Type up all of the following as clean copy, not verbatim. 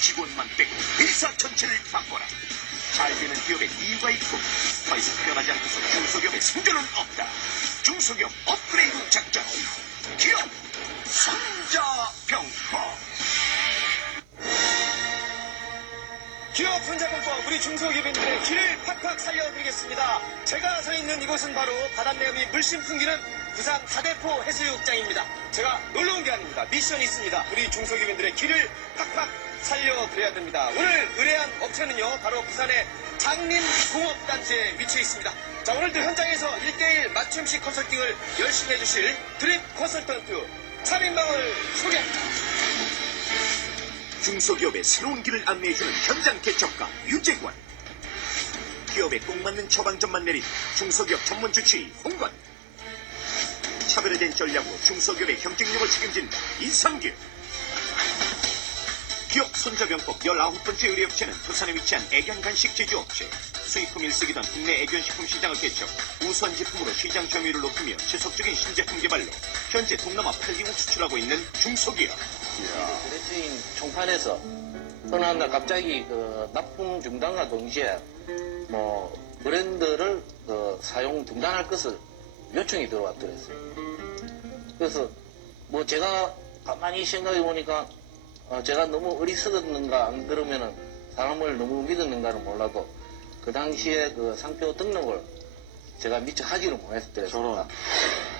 직원만 빼고 회사 전체를 바꿔라. 잘 되는 기업엔 이유가 있고 더 이상 변하지 않고서 중소기업의 승전은 없다. 중소기업 업그레이드 작전 기업 손자병법. 기업 손자병법, 우리 중소기업인들의 길을 팍팍 살려드리겠습니다. 제가 서 있는 이곳은 바로 바닷내음이 물씬 풍기는 부산 다대포 해수욕장입니다. 제가 놀러온 게 아닙니다. 미션이 있습니다. 우리 중소기업인들의 길을 팍팍 살려드려야 됩니다. 오늘 의뢰한 업체는요, 바로 부산의 장림공업단지에 위치해 있습니다. 자, 오늘도 현장에서 1대1 맞춤식 컨설팅을 열심히 해주실 드립 컨설턴트 차림방을 소개합니다. 중소기업의 새로운 길을 안내해주는 현장 개척가 유재권. 기업에 꼭 맞는 처방전만 내린 중소기업 전문 주치의 홍건. 차별화된 전략으로 중소기업의 경쟁력을 책임진다 이상규. 기업 손자병법 19번째 의뢰업체는 부산에 위치한 애견간식 제조업체. 수입품 일색이던 국내 애견식품 시장을 개척, 우수한 제품으로 시장 점유율을 높이며 지속적인 신제품 개발로 현재 동남아 8개국 수출하고 있는 중소기업. 드레싱 총판에서 어느 날 갑자기 그 납품 중단과 동시에 뭐 브랜드를 사용 중단할 것을 요청이 들어왔더랬어요. 그래서 뭐 제가 가만히 생각해 보니까 제가 너무 어리석었는가 안 그러면은 사람을 너무 믿었는가는 몰라도 그 당시에 그 상표 등록을 제가 미처 하지를 못했더랬습니다.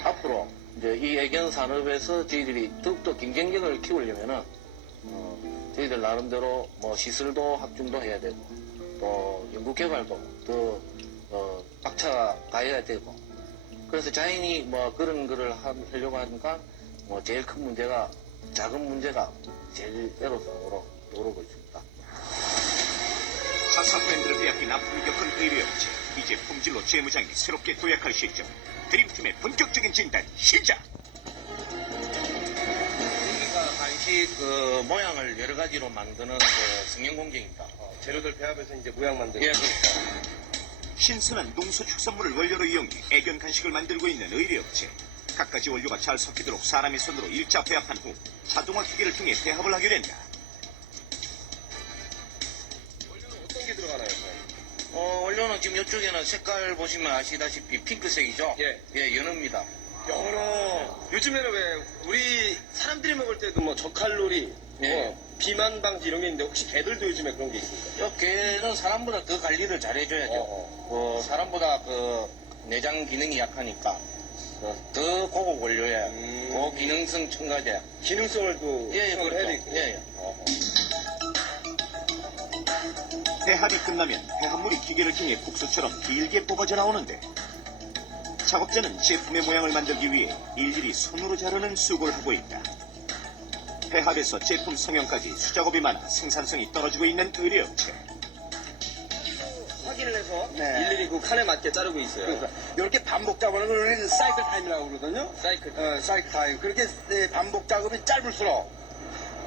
앞으로 이제 이 애견 산업에서 저희들이 더욱더 경쟁력을 키우려면은 저희들 나름대로 뭐 시설도 확충도 해야 되고 또 연구개발도 더 박차가 가야 되고 그래서 자연히 뭐 그런 거를 하려고 하니까 뭐 제일 큰 문제가 작은 문제가 제일 애로사항으로 오르고 있습니다. 자사 브랜드를 빼앗긴 아픔을 겪은 의뢰업체. 이제 품질로 재무장이 새롭게 도약할 시점. 드림팀의 본격적인 진단 시작. 여기가 간식 그 모양을 여러 가지로 만드는 그 성형 공정입니다. 재료들 배합해서 이제 모양 만드는. 예, 그렇죠. 신선한 농수축산물을 원료로 이용해 애견 간식을 만들고 있는 의뢰업체. 갖가지 원료가 잘 섞이도록 사람의 손으로 일자 배합한 후 자동화 기계를 통해 배합을 하게 된다. 원료는 어떤 게 들어가나요, 사장님? 원료는 지금 이쪽에는 색깔 보시면 아시다시피 핑크색이죠? 예, 연어입니다. 연어. 요즘에는 왜 우리 사람들이 먹을 때도 뭐 저칼로리, 예. 뭐 비만 방지 이런 게 있는데 혹시 개들도 요즘에 그런 게 있습니까? 걔는 사람보다 더 관리를 잘 해줘야죠. 사람보다 그 내장 기능이 약하니까 더 고급 원료에 고기능성 첨가제. 기능성을 또 예, 생각을 그렇죠. 해야 되겠군요. 예. 배합이 끝나면 배합물이 기계를 통해 국수처럼 길게 뽑아져 나오는데 작업자는 제품의 모양을 만들기 위해 일일이 손으로 자르는 수고를 하고 있다. 배합에서 제품 성형까지 수작업이 많아 생산성이 떨어지고 있는 의뢰업체. 확인을 해서 네. 일일이 그 칸에 맞게 자르고 있어요. 그러니까 이렇게 반복 작업을 우리는 사이클 타임이라고 그러거든요. 사이클 타임. 그렇게 반복 작업이 짧을수록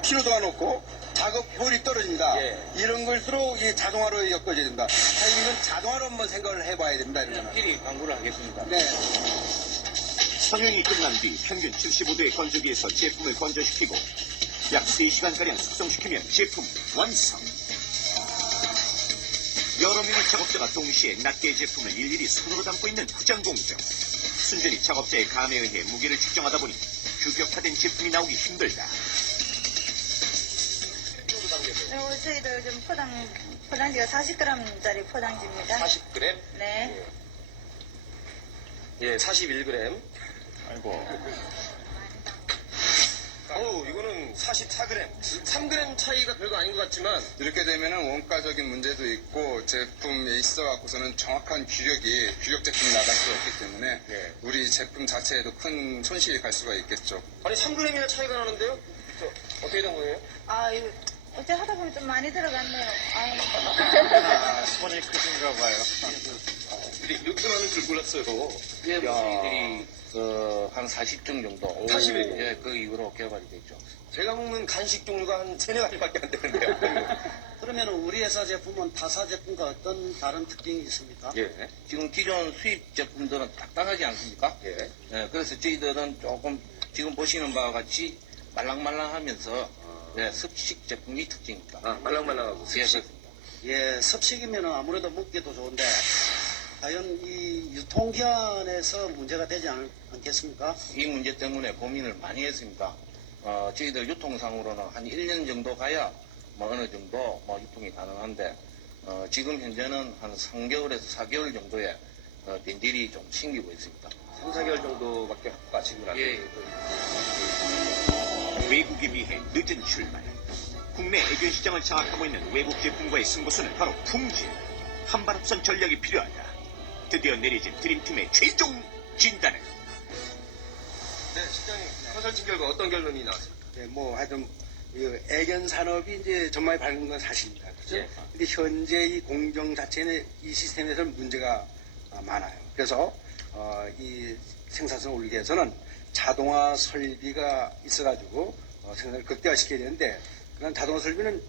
피로도가 높고 작업 효율이 떨어집니다. 예. 이런 걸수록 이 자동화로 엮어져야 된다. 이건 자동화로 한번 생각을 해봐야 됩니다. 이런 거는. 필히 광고를 하겠습니다. 네. 성형이 끝난 뒤 평균 75도의 건조기에서 제품을 건조시키고 약 3시간가량 숙성시키면 제품 완성. 여러 명의 작업자가 동시에 낱개의 제품을 일일이 손으로 담고 있는 포장 공정. 순전히 작업자의 감에 의해 무게를 측정하다 보니 규격화된 제품이 나오기 힘들다. 저희도 요즘 포장지가 40g짜리 포장지입니다. 40g? 네. 예, 41g. 아이고. 어우, 이거는 44g. 3g 차이가 별거 아닌 것 같지만 이렇게 되면은 원가적인 문제도 있고 제품에 있어 갖고서는 정확한 규격 제품이 나갈 수 없기 때문에 네. 우리 제품 자체에도 큰 손실이 갈 수가 있겠죠. 아니 3g이나 차이가 나는데요? 어떻게 된 거예요? 아, 이거 어째 하다 보니 좀 많이 들어갔네요. 아유. 손이 크신가 봐요. 이렇게 많을 줄 몰랐어요. 예, 저희들이 한 40종 정도. 40이요? 예, 그 이후로 개발이 됐죠. 제가 먹는 간식 종류가 한 3-4가지밖에 안 되는데요. 그러면 우리 회사 제품은 타사 제품과 어떤 다른 특징이 있습니까? 예. 지금 기존 수입 제품들은 딱딱하지 않습니까? 예. 예, 그래서 저희들은 조금 지금 보시는 바와 같이 말랑말랑하면서 네, 습식 제품이 특징입니다. 아, 말랑말랑하고 예, 습식. 그렇습니다. 예, 섭식이면 아무래도 먹기도 좋은데 과연 이 유통기한에서 문제가 되지 않겠습니까? 이 문제 때문에 고민을 많이 했습니다. 저희들 유통상으로는 한 1년 정도 가야 뭐 어느 정도 뭐 유통이 가능한데 지금 현재는 한 3개월에서 4개월 정도의 빈딜이 좀 생기고 있습니다. 3, 4개월 정도밖에 가지고 안 예, 돼요. 외국에 비해 늦은 출발. 국내 애견 시장을 장악하고 있는 외국 제품과의 승부수는 바로 품질. 한발 앞선 전략이 필요하다. 드디어 내려진 드림팀의 최종 진단은 네, 실장님 컨설팅 결과 어떤 결론이 나왔습니까? 네, 뭐 하여튼 이 애견 산업이 이제 전망이 밝은 건 사실입니다. 그렇죠? 예. 근데 현재 이 공정 자체는 이 시스템에서는 문제가 많아요. 그래서 이 생산성을 올리기 위해서는 자동화 설비가 있어가지고 생산을 극대화시켜야 되는데 그런 자동화 설비는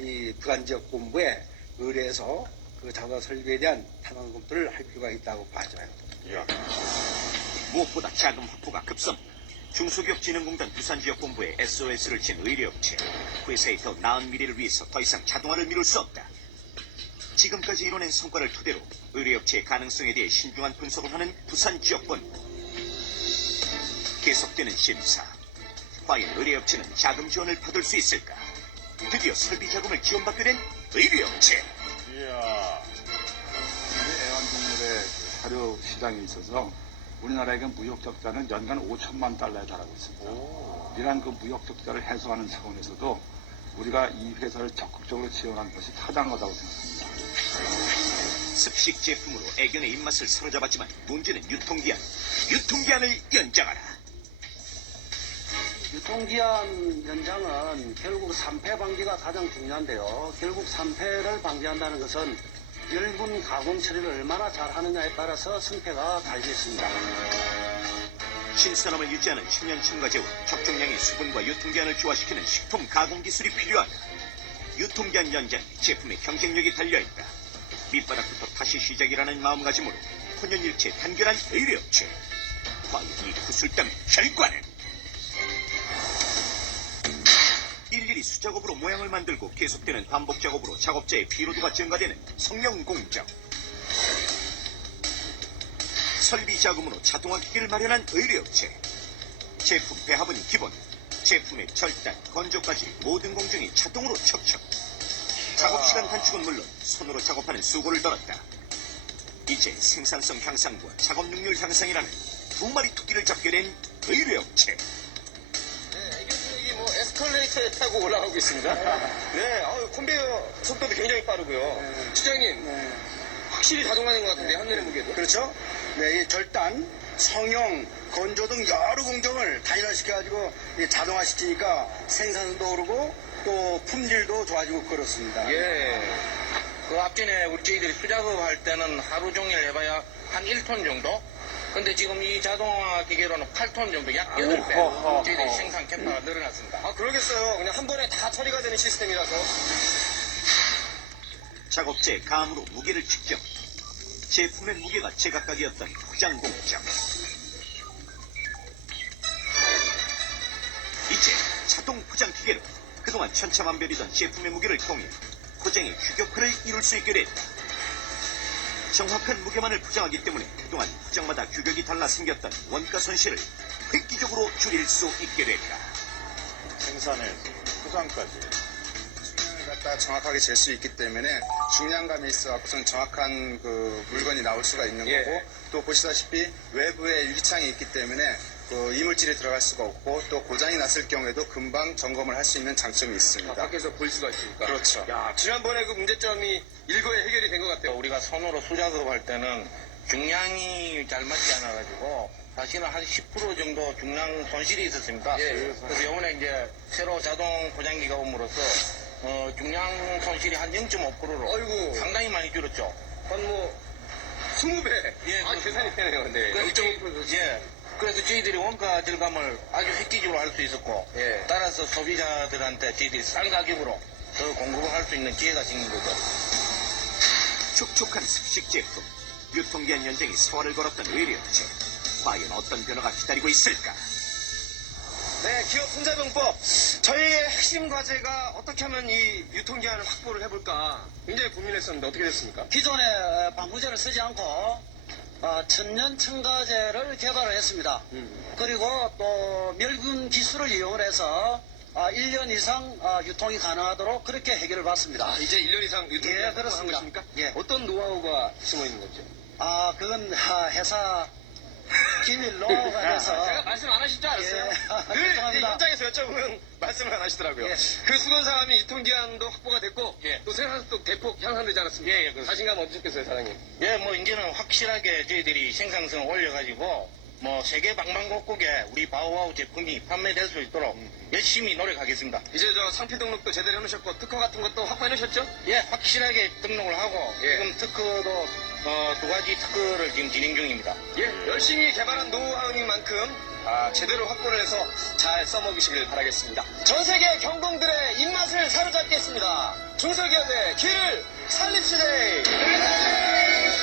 이 부산지역 본부에 의뢰해서 그 자동화 설비에 대한 타당 검토를 할 필요가 있다고 봐져요. 무엇보다 자금 확보가 급선. 중소기업진흥공단 부산지역본부에 SOS를 친 의뢰업체. 회사의 더 나은 미래를 위해서 더 이상 자동화를 미룰 수 없다. 지금까지 이뤄낸 성과를 토대로 의뢰업체의 가능성에 대해 신중한 분석을 하는 부산지역본부. 계속되는 심사. 과연 의뢰업체는 자금 지원을 받을 수 있을까? 드디어 설비 자금을 지원받게 된 의뢰업체. 이야, 우리 애완동물의 사료 시장에 있어서 우리나라에게 무역 적자는 연간 5천만 달러에 달하고 있습니다. 이러한 그 무역 적자를 해소하는 차원에서도 우리가 이 회사를 적극적으로 지원한 것이 타당하다고 생각합니다. 습식 제품으로 애견의 입맛을 사로잡았지만 문제는 유통기한. 유통기한을 연장하라. 유통기한 연장은 결국 산패 방지가 가장 중요한데요. 결국 산패를 방지한다는 것은 열분 가공 처리를 얼마나 잘하느냐에 따라서 승패가 달리겠습니다. 신선함을 유지하는 천연 첨가제와 적정량의 수분과 유통기한을 조화시키는 식품 가공 기술이 필요하다. 유통기한 연장이 제품의 경쟁력이 달려있다. 밑바닥부터 다시 시작이라는 마음가짐으로 혼연일체 단결한 의뢰업체. 과연 이 구슬땀의 결과는? 일일이 수작업으로 모양을 만들고 계속되는 반복 작업으로 작업자의 피로도가 증가되는 성형 공정. 설비 자금으로 자동화 기기를 마련한 의뢰업체. 제품 배합은 기본. 제품의 절단, 건조까지 모든 공정이 자동으로 척척. 작업시간 단축은 물론 손으로 작업하는 수고를 덜었다. 이제 생산성 향상과 작업 능률 향상이라는 두 마리 토끼를 잡게 된 의뢰업체. 애견수액이 뭐 에스컬레이터에 타고 올라가고 있습니다. 네, 컨베이어 속도도 굉장히 빠르고요. 실장님, 확실히 자동화된 것 같은데 한눈에 보기에도. 그렇죠? 네, 이 절단, 성형, 건조 등 여러 공정을 단일화시켜가지고 자동화시키니까 생산성도 오르고 또 품질도 좋아지고 그렇습니다. 예. 그 앞전에 우리 저희들이 수작업 할 때는 하루 종일 해봐야 한 1톤 정도? 근데 지금 이 자동화 기계로는 8톤 정도, 약 8배 저희들이 생산 캐파가 늘어났습니다. 아, 그러겠어요. 그냥 한 번에 다 처리가 되는 시스템이라서. 작업자의 감으로 무게를 측정. 제품의 무게가 제각각이었던 포장 공정. 이제 자동 포장 기계로 그동안 천차만별이던 제품의 무게를 통해 포장의 규격화를 이룰 수 있게 됐다. 정확한 무게만을 포장하기 때문에 그동안 포장마다 규격이 달라 생겼던 원가 손실을 획기적으로 줄일 수 있게 됐다. 생산에서 포장까지. 중량을 갖다 정확하게 잴 수 있기 때문에 중량감이 있어갖고선 정확한 그 물건이 나올 수가 있는 예. 거고 또 보시다시피 외부에 유리창이 있기 때문에 그 이물질이 들어갈 수가 없고 또 고장이 났을 경우에도 금방 점검을 할 수 있는 장점이 있습니다. 밖에서 볼 수가 있으니까. 그렇죠. 야, 지난번에 그 문제점이 일거에 해결이 된 것 같아요. 우리가 손으로 수작업 할 때는 중량이 잘 맞지 않아가지고 사실은 한 10% 정도 중량 손실이 있었습니다. 예. 그래서 이번에 이제 새로 자동 포장기가 옴으로써 중량 손실이 한 0.5%로 아이고. 상당히 많이 줄었죠. 한 뭐, 20배. 예, 아, 그렇습니다. 계산이 되네요, 근데. 그래서 0.5%. 예. 그래서 저희들이 원가 절감을 아주 획기적으로 할 수 있었고, 예. 따라서 소비자들한테 저희들이 싼 가격으로 더 공급을 할 수 있는 기회가 생긴 거죠. 촉촉한 습식 제품. 유통기한 연장이 서화를 걸었던 의뢰업체. 과연 어떤 변화가 기다리고 있을까? 네, 기업 분자병법. 저희의 핵심 과제가 어떻게 하면 이 유통기한을 확보를 해볼까 굉장히 고민했었는데 어떻게 됐습니까? 기존의 방부제를 쓰지 않고 천년 첨가제를 개발을 했습니다. 그리고 또 멸균 기술을 이용을 해서 1년 이상 유통이 가능하도록 그렇게 해결을 받습니다. 이제 1년 이상 유통기한 예, 확보한 그렇습니다. 것입니까? 예. 어떤 노하우가 숨어 있는 거죠? 그건 회사 기밀로가 돼서 제가 말씀 안 하실 줄 알았어요. 예. 늘 죄송합니다. 현장에서 여쭤보면 말씀을 안 하시더라고요. 예. 그 수건사감이 유통기한도 확보가 됐고 또 생산도 대폭 향상되지 않았습니까? 예, 그렇습니다. 자신감 어떠셨겠어요, 사장님? 예, 뭐 이제는 확실하게 저희들이 생산성을 올려가지고 뭐 세계 방방곡곡에 우리 바우와우 제품이 판매될 수 있도록 열심히 노력하겠습니다. 이제 저 상표 등록도 제대로 해놓으셨고 특허 같은 것도 확보해 놓으셨죠? 예, 확실하게 등록을 하고 예. 지금 특허도 2가지 특허를 지금 진행 중입니다. 예, 열심히 개발한 노하우인 만큼 제대로 확보를 해서 잘 써먹으시길 바라겠습니다. 전 세계 경공들의 입맛을 사로잡겠습니다. 중소기업의 길을 살립시다.